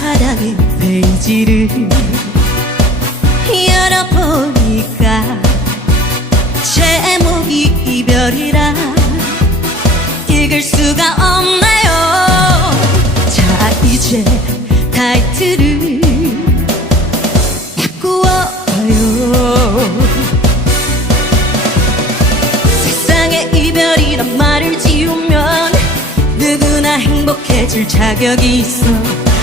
바닥의 페이지를 열어보니까 제목이 이별이라 읽을 수가 없나요? 자 이제 타이틀을 바꾸어요. 세상에 이별이란 말을 지우면 누구나 행복해질 자격이 있어.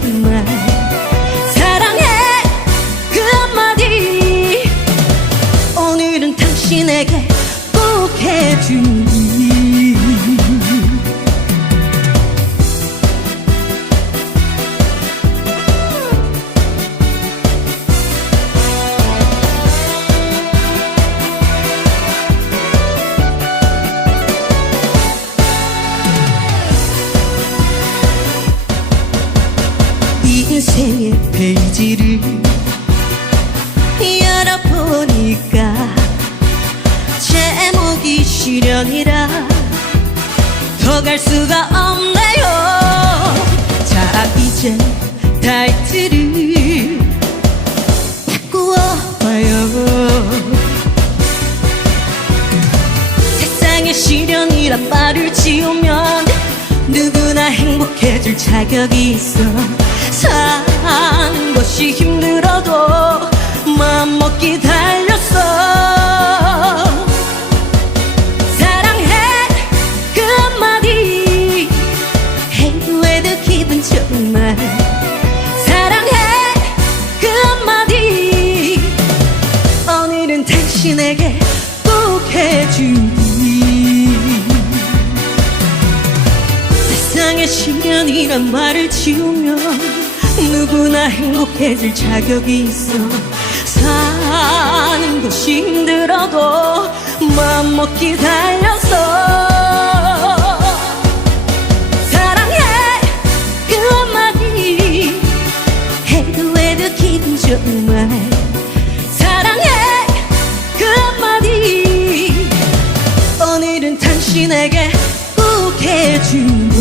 기 인생의 페이지를 열어보니까 제목이 시련이라 더 갈 수가 없네요. 자 이제 타이틀을 바꾸어봐요. 세상에 시련이란 말을 지우면 누구나 행복해질 자격이 있어 사는 것이 힘들어도 마음 먹기 달렸어. 사랑해 그 한마디. 해도 해도 기분 좋은 말. 사랑해 그 한마디. 오늘은 당신에게 꼭 해주니 세상에 시련이란 말을 지우면 행복해질 자격이 있어. 사는 것이 힘들어도 마음 먹기 달렸어. 사랑해 그 한마디 해도 해도 기분 좋은 말. 사랑해 그 한마디 오늘은 당신에게 꼭 해주니